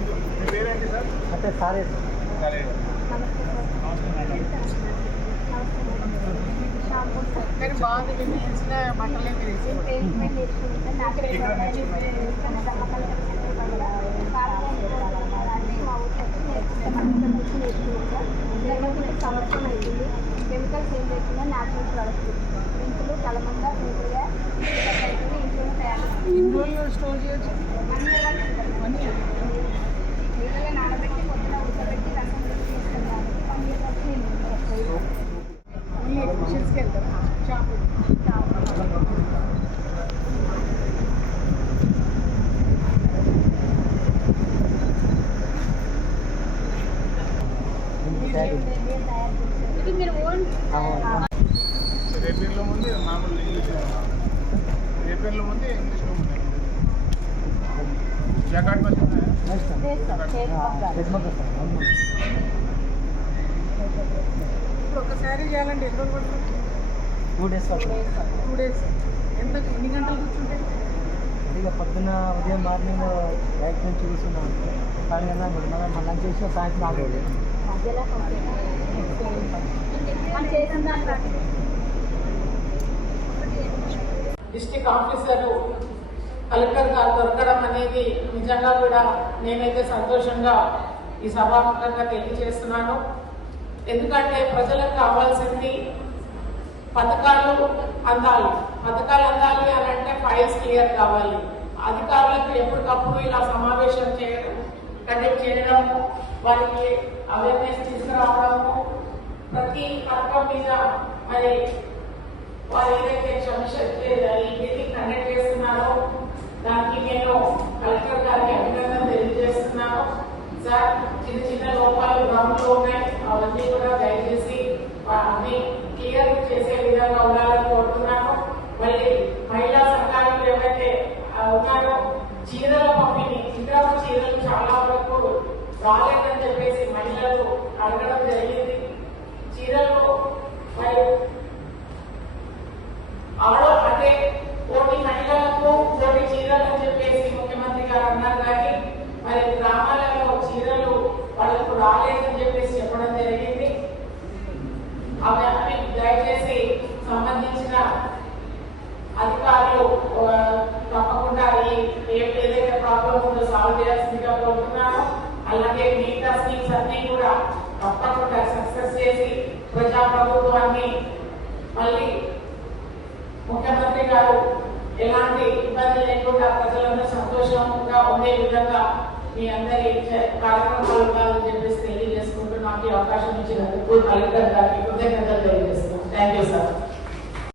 Thank you. మీ పేరేంటి sir? అంటే సారే సరే. కానీ బాగుంది. మేము వేసిన బట్టలే మీరు సంవత్సరం అవుతుంది. కెమికల్స్ ఏం లేకుండా న్యాచురల్ ప్రొడక్ట్స్ పింకులు కలమంద సింపుల్గా ఇంట్లోనే తయారు ఎన్ని రోజులు స్టోర్ చేయొచ్చు? నీళ్ళలో నానబెట్టి పొద్దున ఉడకబెట్టి రసం పెట్టి తీసుకెళ్తాను. 1 year వరకు నేను ఈ ఎగ్జిబిషన్స్కి వెళ్తారా? షాపు ఇది మీరు ఓన్ ఏప్రిల్లో ముందు మామూలు ఇంగ్లీష్లో ఏప్రిల్లో ముందు ఇంగ్లీష్లో ఉంది. జాకాట్ బస్ ఇప్పుడు ఒకసారి చేయాలంటే ఎన్ని రోజులు పడుతుంది? 2 days పడుతుంది. 2 days. ఎన్ని గంటలు కూర్చుంటాయి? ఇక పొద్దున్న ఉదయం మార్నింగ్ బయట నుంచి కూర్చున్నాం కానీ మనం లంచ్ చేసి సాయంత్రం 4 రోజులు మధ్యలో మనం చేసిన దాంట్లో డిస్ట్రిక్ట్ ఆఫీసర్ కలెక్టర్ గారు దొరకడం అనేది నిజంగా కూడా నేనైతే సంతోషంగా ఈ సభాముఖంగా తెలియజేస్తున్నాను. ఎందుకంటే ప్రజలకు కావాల్సింది పథకాలు అందాలి అని అంటే ఫైల్స్ క్లియర్ కావాలి. అధికారులకు ఎప్పటికప్పుడు ఇలా సమావేశం కండక్ట్ చేయడము, వారికి అవేర్నెస్ తీసుకురావడము, ప్రతి పథకం మీద మరి వారు ఏదైతే ఈ మీటింగ్ కండక్ట్ చేస్తున్నారో దానికి నేను కలెక్టర్ గారికి అభినందన తెలియజేస్తున్నాను. సార్, చిన్న లోపాలు గ్రామంలో ఉన్నాయి, అవన్నీ కూడా దయచేసి అన్ని క్లియర్ చేసే విధంగా ఉండాలని కోరుతున్నాను. మళ్ళీ మహిళా సంఘాలు ఏవైతే ఉన్నారో చీరల పంపిణీ, ఇంద్రమ్మ చీరలు చాలా వరకు రాలేదని చెప్పేసి మహిళలు అడగడం జరిగింది. చీరలు మరి అంటే కోటి మహిళలకు కోటి చీరలు అని చెప్పేసి ముఖ్యమంత్రి గారు అన్నారు. కానీ మరి గ్రామాలలో చీరలు వాళ్ళకు రాలేదని చెప్పేసి చెప్పడం జరిగింది. అవి దయచేసి సంబంధించిన అధికారులు తప్పకుండా ఏదైతే ప్రాబ్లం ఉందో సాల్వ్ చేయాల్సిందిగా కోరుతున్నాను. అలాగే మిగతా స్కీమ్స్ అన్ని కూడా తప్పకుండా సక్సెస్ చేసి ప్రజాప్రభుత్వాన్ని మళ్ళీ ముఖ్యమంత్రి గారు ఎలాంటి ఇబ్బంది లేకుండా ప్రజలందరూ సంతోషంగా ఉండే విధంగా మీ అందరి కార్యక్రమాలు ఉండాలని చెప్పేసి తెలియజేసుకుంటూ నాకు ఈ అవకాశం ఇచ్చినందుకు కలెక్టర్ గారికి కృతజ్ఞతలు